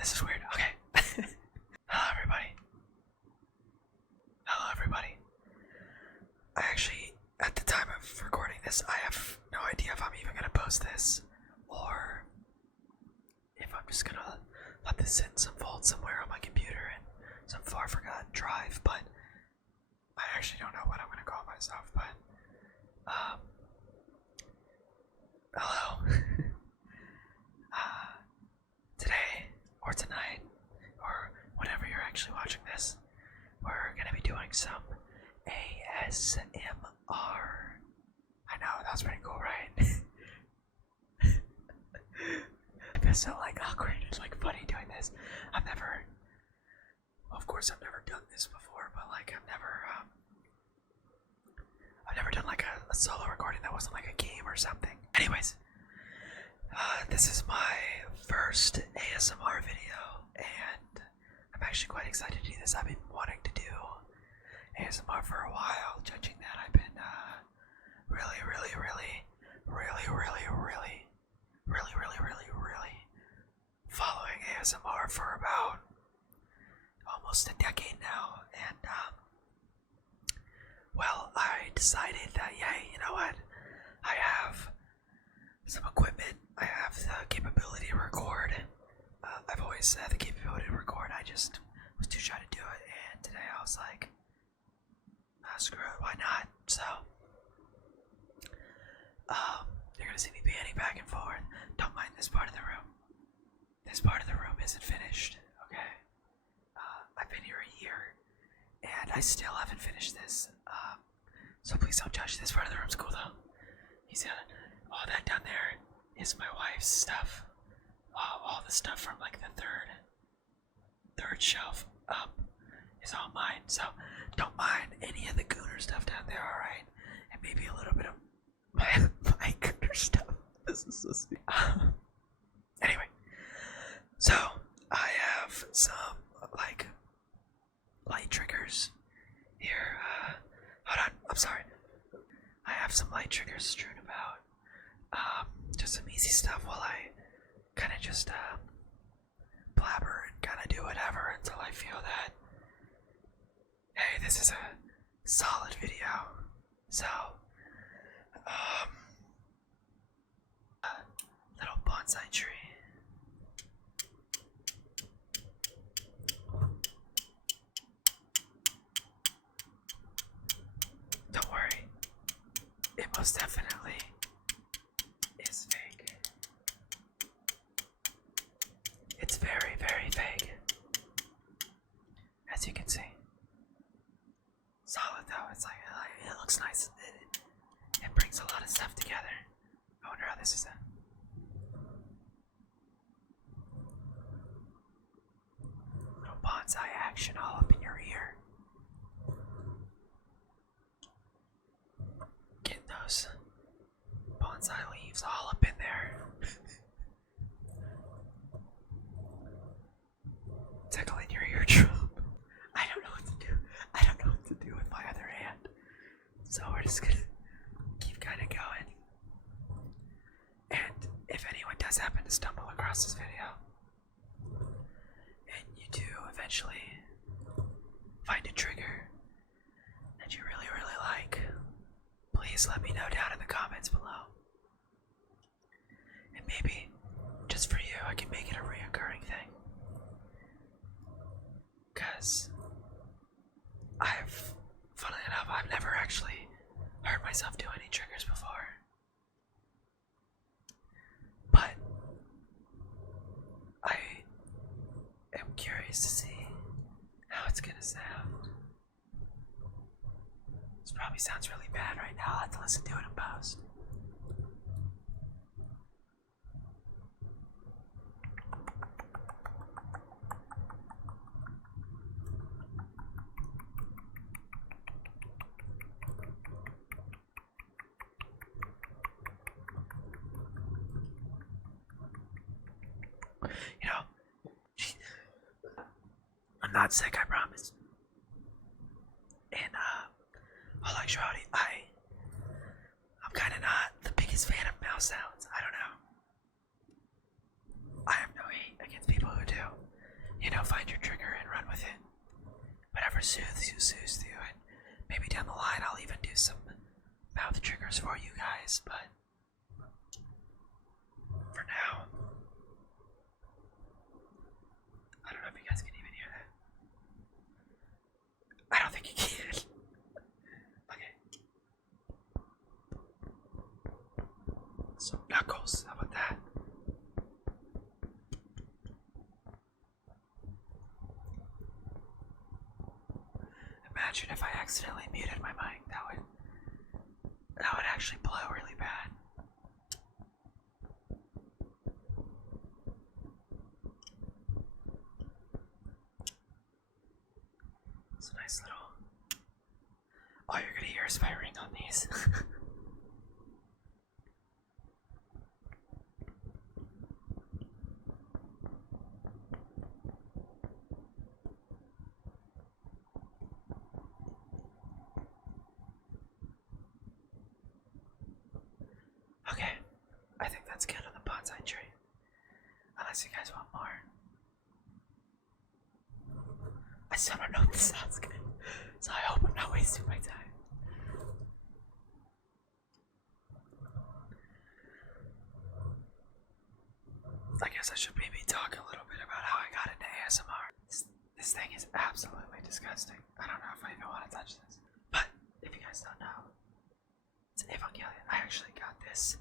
This is weird. Okay. Hello, everybody. Hello, everybody. I actually, at the time of recording this, I have no idea if I'm even gonna post this or if I'm just gonna let this sit in some vault somewhere on my computer in some far forgotten drive. But I actually don't know what I'm gonna call myself. But hello. Today or tonight or whenever you're actually watching this, we're gonna be doing some ASMR. I know, that was pretty cool, right? I feel so like awkward and like funny doing this. Of course I've never done this before, but like I've never done like a solo recording that wasn't like a game or something. Anyways, this is my first ASMR video, and I'm actually quite excited to do this. I've been wanting to do ASMR for a while, judging that I've been really following ASMR for about almost a decade now, and well, I decided that, yeah, you know what, I have some equipment, I have the capability to record. I've always had the capability to record, I just was too shy to do it, and today I was like, screw it, why not? So, you're gonna see me panning back and forth. Don't mind this part of the room. This part of the room isn't finished, okay? I've been here a year, and I still haven't finished this, so please don't judge. This part of the room's cool though. You see all that down there is my wife's stuff. All the stuff from like the third shelf up is all mine, so don't mind any of the Gooner stuff down there, alright? And maybe a little bit of my Gooner stuff. This is so stupid. Anyway, so I have some like light triggers here. Hold on, I'm sorry. I have some light triggers strewn about. Just some easy stuff while I kind of just blabber and kind of do whatever until I feel that, hey, this is a solid video. So, little bonsai tree. Don't worry, it most definitely is fake. It's very fake, as you can see. Solid though, it's like it looks nice. It brings a lot of stuff together. I wonder how this is a little bonsai action all up in your ear. Getting those bonsai leaves all up in there. Tickling your eardrum. I don't know what to do. I don't know what to do with my other hand. So we're just gonna keep kind of going. And if anyone does happen to stumble across this video, and you do eventually find a trigger that you really like, please let me know down in the comments below. And maybe, just for you, I can make it a reoccurring thing. Because funnily enough, I've never actually heard myself do any triggers before. But I am curious to see how it's gonna sound. This probably sounds really bad right now. I'll have to listen to it in post. You know, I'm not sick, I promise. And all actuality, I'm kind of not the biggest fan of mouse sounds. I don't know. I have no hate against people who do. find your trigger and run with it. Whatever soothes you, and maybe down the line I'll even do some mouth triggers for you guys, but for now, I don't know if you guys can even hear that. I don't think you can. Okay. So knuckles, how about that? Imagine if I accidentally muted my mic. That would actually blow really bad. It's a nice little. All you're gonna hear is my ring on these. Okay, I think that's good on the bonsai tree. Unless you guys want more. I still don't know if this sounds good, so I hope I'm not wasting my time. I guess I should maybe talk a little bit about how I got into ASMR. This thing is absolutely disgusting. I don't know if I even want to touch this. But if you guys don't know, it's Evangelion. I actually got this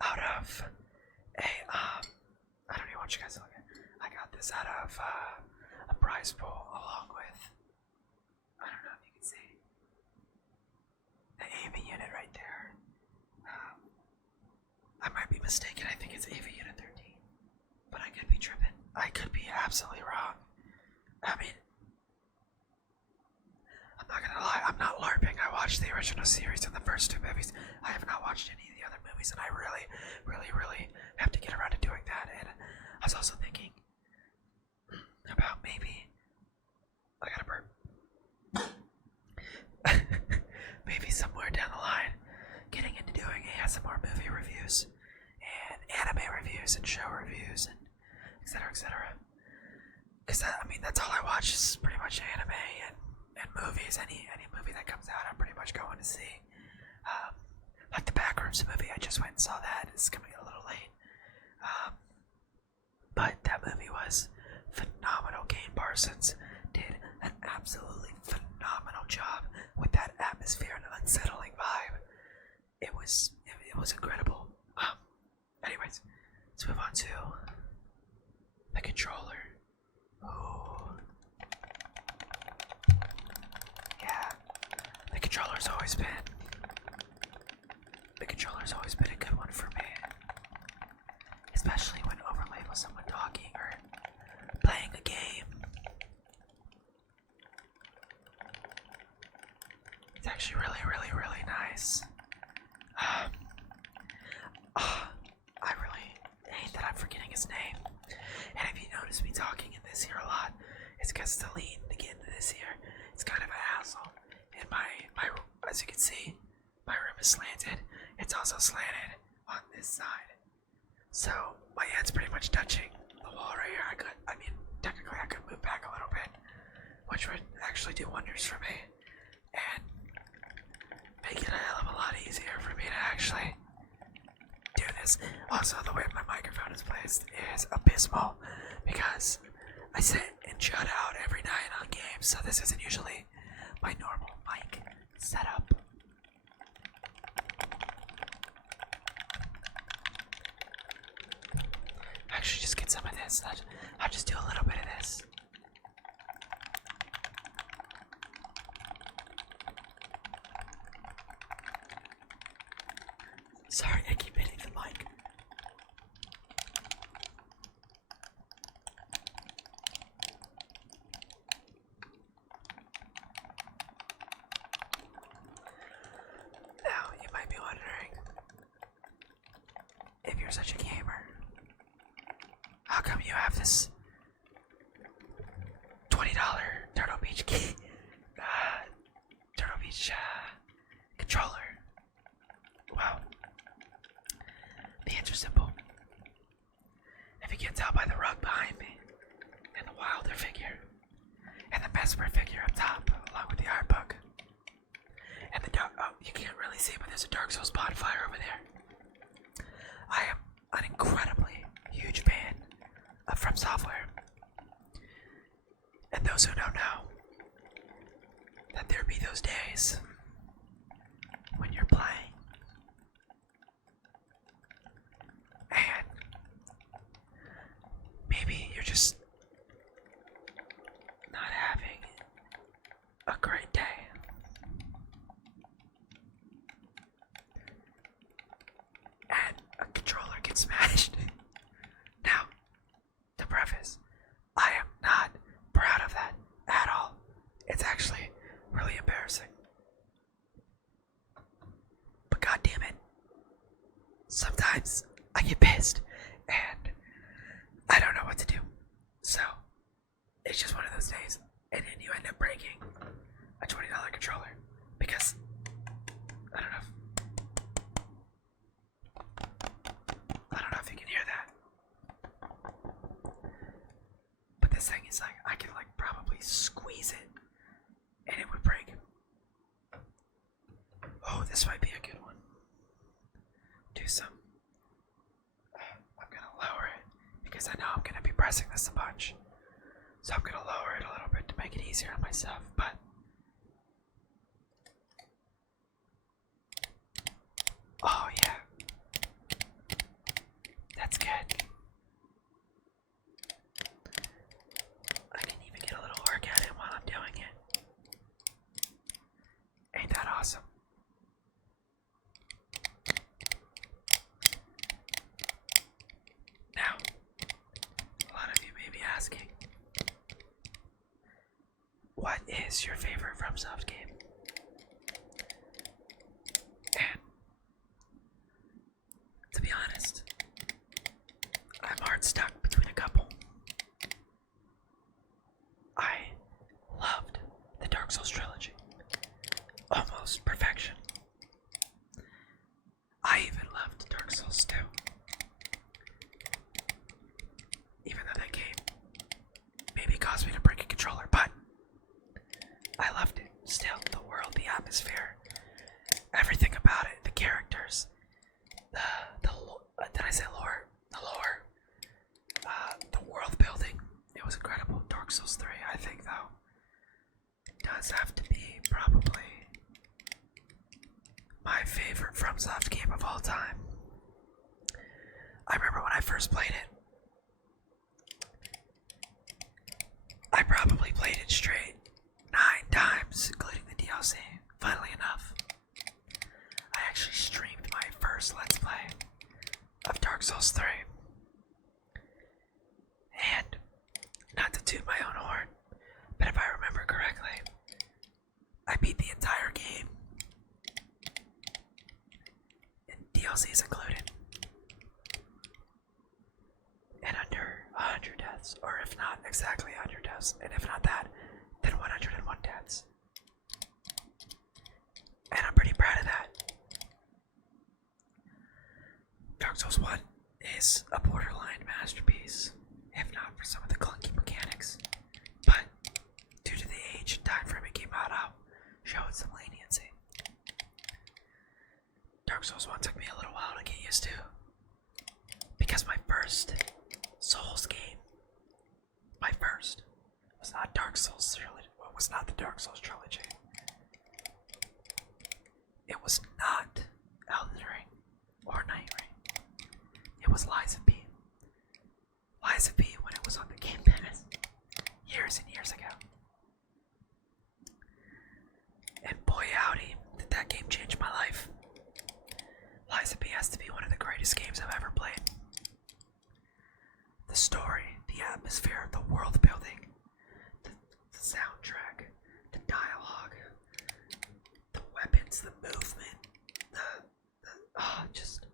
out of I don't even want you guys to look at. I got this out of a prize pool along with, I don't know if you can see, the AV unit right there. I might be mistaken. I think it's AV unit 13, but I could be tripping. I could be absolutely wrong. I mean, I'm not gonna lie, I'm not LARPing. I watched the original series and the first two movies. I have not watched any of the other movies, and I really, really, really have to get around to doing that. And I was also thinking about maybe, I gotta burp. Maybe somewhere down the line, getting into doing ASMR movie reviews, and anime reviews, and show reviews, and etc., etc. Because I mean, that's all I watch is pretty much anime and movies. Any movie that comes out, I'm pretty much going to see. Like the Backrooms movie, I just went and saw that. It's coming a little late. But that movie was phenomenal. Kane Parsons did an absolutely phenomenal job with that atmosphere and unsettling vibe. It was incredible. Anyways, let's move on to the controller. Oh, yeah. The controller's always been a good one for me, especially when overlaid with someone talking or playing a game. It's actually really, really, really nice. I really hate that I'm forgetting his name. And if you notice me talking in this here a lot, it's because to lean to get into this here, it's kind of a hassle. And my as you can see, my room is slanted. It's also slanted on this side. So my head's pretty much touching the wall right here. Technically I could move back a little bit, which would actually do wonders for me. And make it a hell of a lot easier for me to actually do this. Also, the way my microphone is placed is abysmal because I sit and shut out every night on games, so this isn't usually my normal mic setup. Actually, just get some of this. I'll just do a little bit of this. Sorry, I keep hitting the mic. Now, you might be wondering, if you're such a gamer, how come you have this $20 Turtle Beach controller? Well, the answer's simple. If you can't tell by the rug behind me and the wilder figure. And the Mesmer figure up top, along with the art book. And the dark, oh, you can't really see, but there's a Dark Souls bonfire over there. I am an incredibly huge fan of From Software. And those who don't know, that there be those days when you're playing and maybe you're just not having a great day. And a controller gets smashed. Now, to preface, I am not proud of that at all. It's actually really embarrassing. But god damn it, sometimes I get pissed and I don't know what to do. So it's just one of those days, and then you end up breaking a $20 controller because I don't know if you can hear that. But this thing is like, I can like probably squeeze it and it would break. Oh, this might be a good one. Do some. I'm gonna lower it because I know I'm gonna be pressing this a bunch. So I'm gonna lower it a little bit to make it easier on myself, but oh yeah. That's good. I can even get a little work at it while I'm doing it. Ain't that awesome? Now, a lot of you may be asking, what is your favorite FromSoft game? And to be honest, I'm hard stuck between a couple. I loved the Dark Souls trilogy. Almost perfection. I even loved Dark Souls 2. Even though that game maybe caused me to break a controller, but I loved it. Still, the world, the atmosphere, everything about it, the characters, did I say lore? The lore, the world building. It was incredible. Dark Souls 3, I think, though, does have to be probably my favorite FromSoft game of all time. I remember when I first played it, I probably played it straight 9 times, including the DLC. Funnily enough, I actually streamed my first Let's Play of Dark Souls 3. And, not to toot my own horn, but if I remember correctly, I beat the entire game. And DLCs included. And under 100 deaths, or if not exactly 100 deaths, and if not that, then 101 deaths. And I'm pretty proud of that. Dark Souls 1 is a borderline masterpiece, if not for some of the clunky mechanics. But due to the age and time frame it came out, I'll show it some leniency. Dark Souls 1 took me a little while to get used to, because my first Souls game, my first, was not Dark Souls trilogy. Well, was not the Dark Souls trilogy. It was not Elden Ring or Night Ring. It was Lies of P. Lies of P when it was on the Game Pass years and years ago. And boy howdy, did that game change my life. Lies of P has to be one of the greatest games I've ever played. The story, the atmosphere, the world building, the soundtrack, the dialogue, the weapons, the movement, just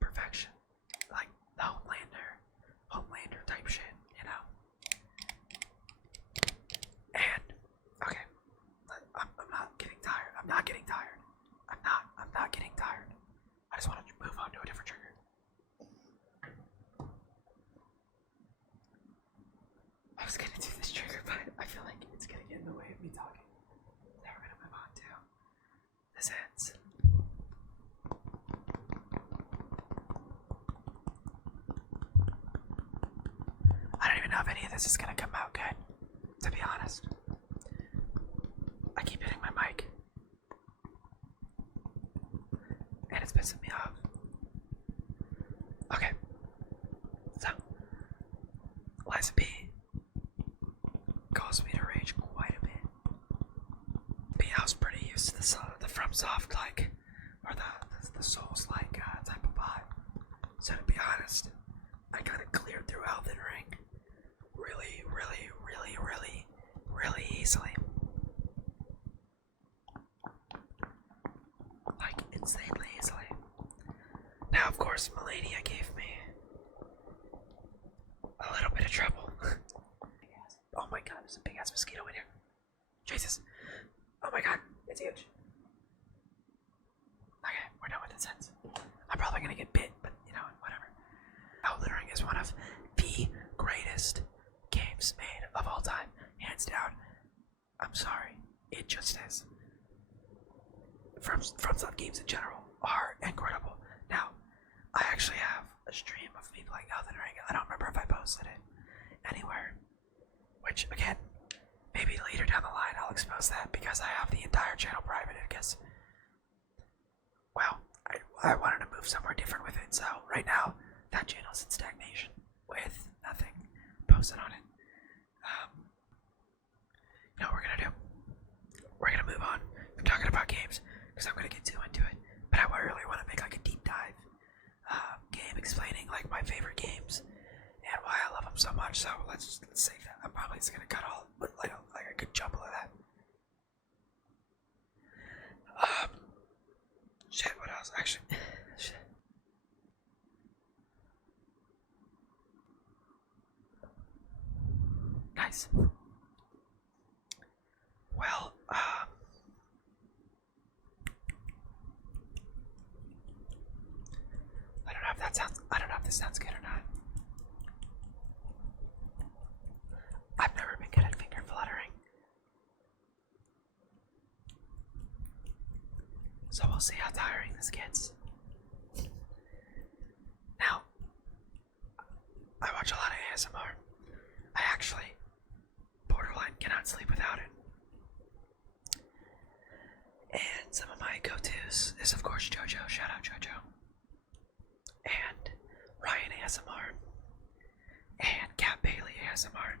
perfection. Like the Homelander type shit, you know? And, okay, I'm not getting tired. I'm not getting tired. I'm not getting tired. I just want to move on to a different trigger. me talking. Now we're gonna move on to this ends. I don't even know if any of this is gonna come out good, to be honest. I keep hitting my mic, and it's pissing me off. Okay, so Liza B caused me to rage quite a bit. B, I was pretty used to the from soft like, or the Souls like type of vibe. So to be honest, I kind of cleared through Elden Ring really easily. Like insanely easily. Now, of course, Melania gave me a little bit of trouble. Oh my god, there's a big ass mosquito in here. Jesus. Oh my god, it's huge. Okay, we're done with this sense. I'm probably gonna get bit, but you know, whatever. Elden Ring is one of the greatest games made of all time. Hands down. I'm sorry. It just is. From some games in general are incredible. Now, I actually have a stream of me playing Elden Ring. I don't remember if I posted it anywhere. Which, again, maybe later down the line I'll expose that because I have the entire channel private, I guess. Well, I wanted to move somewhere different with it, so right now that channel's in stagnation with nothing posted on it. You know what we're gonna do? We're gonna move on from talking about games because I'm gonna get too into it. But I really want to make like a deep dive game explaining like my favorite games and why I love them so much. So let's save that. I'm probably just gonna cut all like a good jumble of that. Shit. What else? Actually, shit. Nice. Well, I don't know if this sounds good or not. I've never been good at finger fluttering. So we'll see how tiring this gets. Now, I watch a lot of ASMR. I actually borderline cannot sleep without it. And some of my go-tos is of course JoJo, shout out JoJo. And Ryan ASMR. And Cat Bailey ASMR.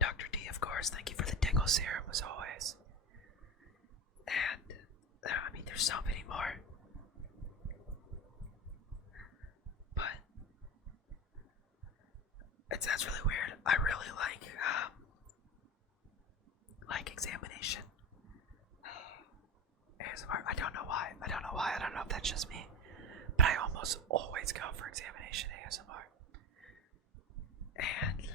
Dr. D, of course, thank you for the tingle serum as always. And, I mean, there's so many more. But, that's really weird. I really like examination ASMR. I don't know why. I don't know if that's just me. But I almost always go for examination ASMR. And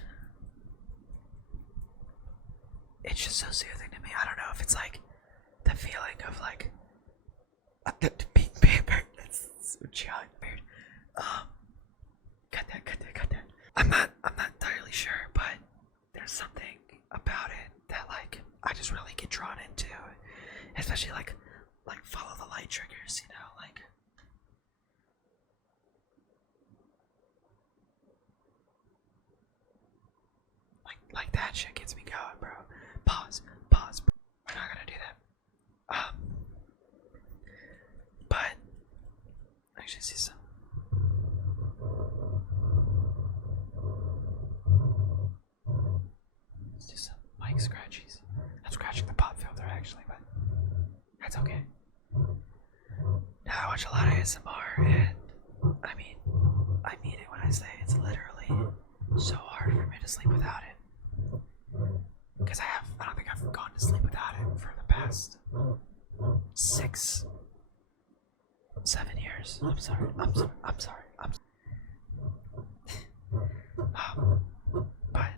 it's just so soothing to me. I don't know if it's like the feeling of like being pampered. That's so giant weird. Cut that. I'm not entirely sure, but there's something about it that like I just really get drawn into, especially like follow the light triggers, you know, like that shit gets me going, bro. Pause. We're not gonna do that. But actually see some. Let's do some mic scratchies. I'm scratching the pop filter actually, but that's okay. Now I watch a lot of ASMR, and I mean it when I say it's literally so hard for me to sleep without it. Because I don't think I've gone to sleep without it for the past 6, 7 years. I'm sorry. But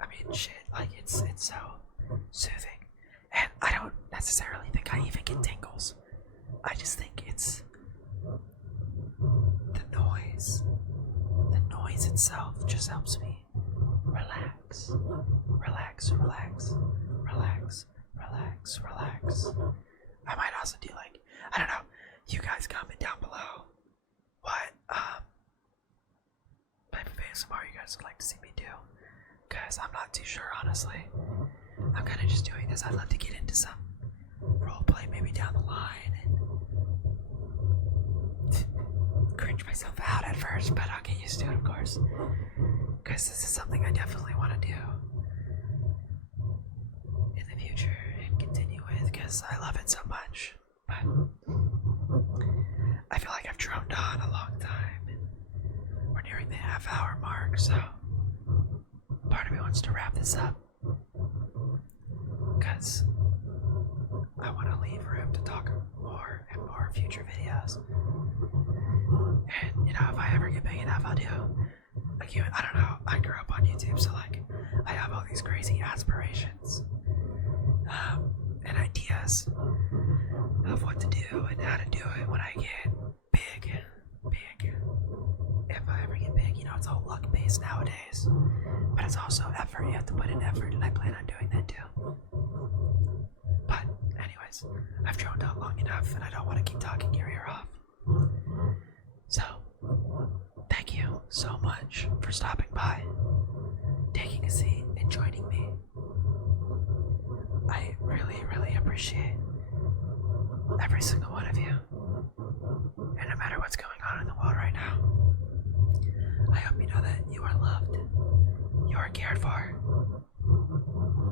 I mean, shit, like it's so soothing, and I don't necessarily think I even get tingles. I just think it's the noise. The noise itself just helps me relax. relax, relax, relax, relax, relax, relax. I might also do like, I don't know, you guys comment down below what type of ASMR you guys would like to see me do, because I'm not too sure, honestly. I'm kind of just doing this. I'd love to get into some roleplay maybe down the line and cringe myself out at first, but I'll get used to it, of course, because this is something I definitely want to do in the future and continue with, because I love it so much. But I feel like I've droned on a long time, and we're nearing the half-hour mark, so part of me wants to wrap this up, because I want to leave room to talk more and more future videos. And, you know, if I ever get big enough, I'll do, like, I don't know, I grew up on YouTube, so, like, I have all these crazy aspirations, and ideas of what to do and how to do it when I get big. If I ever get big, you know, it's all luck-based nowadays, but it's also effort. You have to put in effort, and I plan on doing that too. But anyways, I've droned on long enough, and I don't want to keep talking your ear off. So, thank you so much for stopping by, taking a seat, and joining me. I really, really appreciate every single one of you. And no matter what's going on in the world right now, I hope you know that you are loved, you are cared for,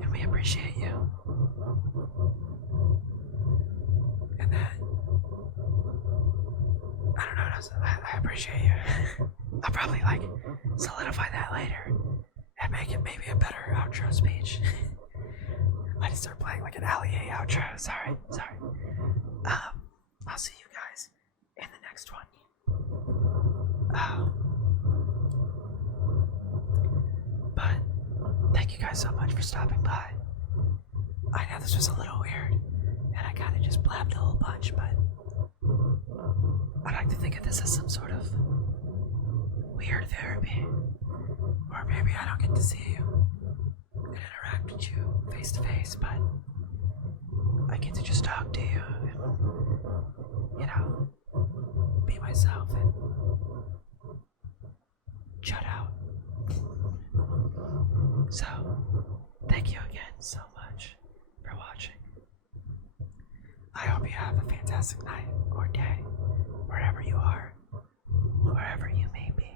and we appreciate you. And that, I don't know what else, I appreciate you. I'll probably like solidify that later and make it maybe a better outro speech. I just start playing like an allié outro. Sorry. I'll see you guys in the next one. But thank you guys so much for stopping by. I know this was a little weird, and I kind of just blabbed a whole bunch, but I like to think of this as some sort of weird therapy. Or maybe I don't get to see you and interact with you face to face, but I get to just talk to you and, you know, be myself and shut out. So, thank you again so much for watching. I hope you have a fantastic night or day, wherever you are, wherever you may be.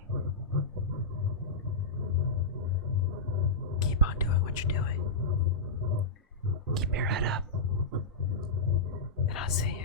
Keep on doing what you're doing. Keep your head up. And I'll see you